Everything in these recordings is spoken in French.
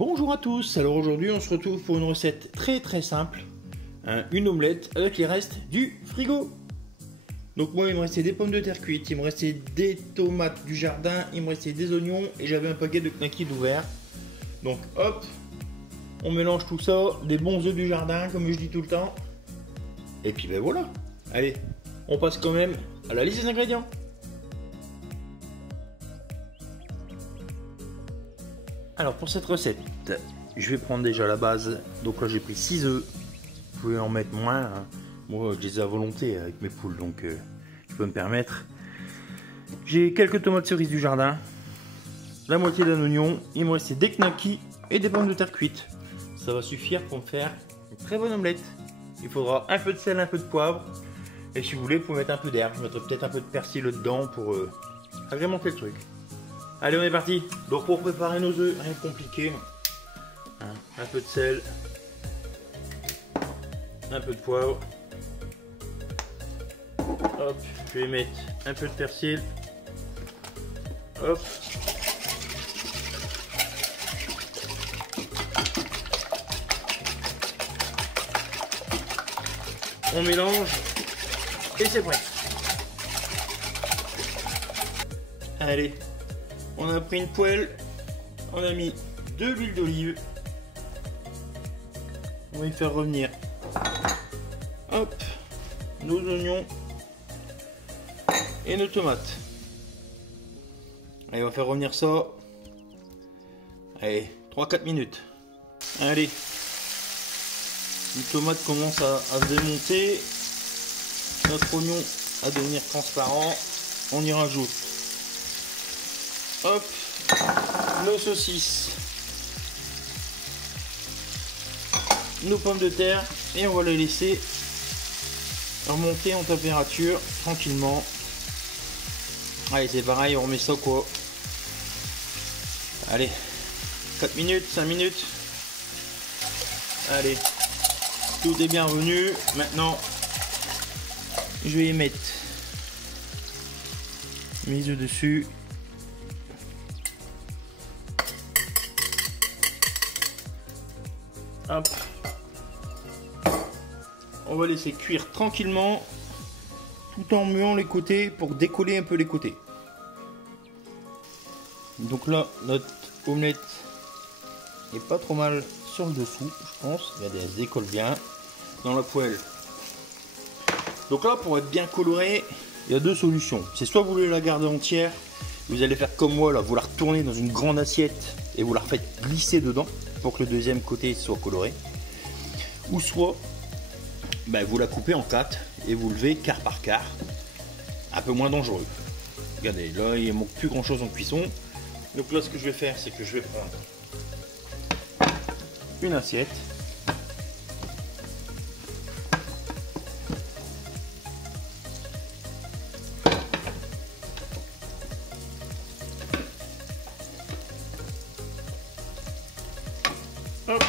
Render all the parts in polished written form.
Bonjour à tous, alors aujourd'hui on se retrouve pour une recette très simple, une omelette avec les restes du frigo. Donc moi il me restait des pommes de terre cuites, il me restait des tomates du jardin, il me restait des oignons et j'avais un paquet de knackis d'ouvert. Donc hop, on mélange tout ça, des bons œufs du jardin comme je dis tout le temps. Et puis ben voilà, allez, on passe quand même à la liste des ingrédients. Alors pour cette recette, je vais prendre déjà la base. Donc là j'ai pris 6 œufs. Vous pouvez en mettre moins. Hein. Moi je les ai à volonté avec mes poules, donc je peux me permettre. J'ai quelques tomates cerises du jardin, la moitié d'un oignon. Il me restait des knackis et des pommes de terre cuites. Ça va suffire pour me faire une très bonne omelette. Il faudra un peu de sel, un peu de poivre. Et si vous voulez, vous pouvez mettre un peu d'herbe. Je mettrai peut-être un peu de persil dedans pour agrémenter le truc. Allez, on est parti. Donc pour préparer nos œufs, rien de compliqué. Un peu de sel, un peu de poivre. Hop, je vais mettre un peu de persil. Hop. On mélange et c'est prêt. Allez. On a pris une poêle, on a mis de l'huile d'olive. On va y faire revenir, hop, nos oignons et nos tomates. Allez, on va faire revenir ça. Allez, 3-4 minutes. Allez, les tomates commencent à se démonter. Notre oignon à devenir transparent. On y rajoute. Hop, nos saucisses, nos pommes de terre et on va les laisser remonter en température tranquillement. Allez, c'est pareil, on remet ça quoi. Allez, 4 minutes, 5 minutes. Allez, tout est bien revenu. Maintenant, je vais y mettre mes œufs dessus. Hop. On va laisser cuire tranquillement tout en muant les côtés pour décoller un peu les côtés. Donc là, notre omelette est pas trop mal sur le dessous, je pense. Regardez, elle se décolle bien dans la poêle. Donc là, pour être bien coloré, il y a deux solutions. C'est soit vous voulez la garder entière, vous allez faire comme moi, là, vous la retournez dans une grande assiette et vous la refaites glisser dedans pour que le deuxième côté soit coloré, ou soit vous la coupez en 4 et vous levez quart par quart, un peu moins dangereux. Regardez, là il ne manque plus grand chose en cuisson. Donc là ce que je vais faire, c'est que je vais prendre une assiette, hop.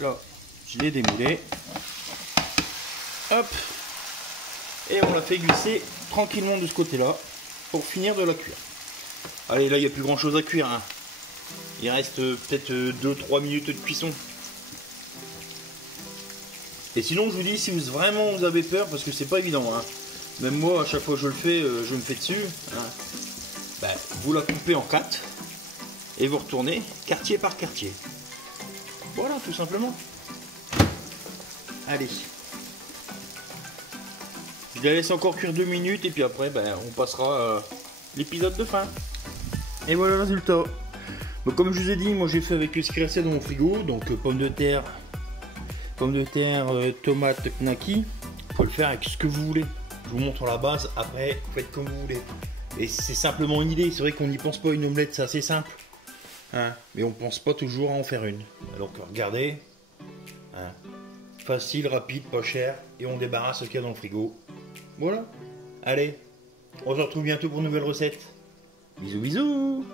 Là, je l'ai démoulé. Hop. Et on la fait glisser tranquillement de ce côté-là pour finir de la cuire. Allez, là, il n'y a plus grand-chose à cuire. Hein. Il reste peut-être 2-3 minutes de cuisson. Et sinon, je vous dis, si vous vraiment vous avez peur, parce que c'est pas évident. Hein. Même moi, à chaque fois que je le fais, je me fais dessus. Hein. Vous la coupez en 4. Et vous retournez quartier par quartier. Voilà, tout simplement. Allez. Je la laisse encore cuire 2 minutes et puis après, on passera à l'épisode de fin. Et voilà le résultat. Donc, comme je vous ai dit, moi j'ai fait avec ce qui restait dans mon frigo. Donc pommes de terre, tomates, knackis. Vous pouvez le faire avec ce que vous voulez. Je vous montre la base. Après, vous faites comme vous voulez. Et c'est simplement une idée. C'est vrai qu'on n'y pense pas, une omelette, c'est assez simple. Hein, mais on pense pas toujours à en faire une. Alors que regardez, hein, facile, rapide, pas cher, et on débarrasse ce qu'il y a dans le frigo. Voilà. Allez, on se retrouve bientôt pour une nouvelle recette. Bisous bisous.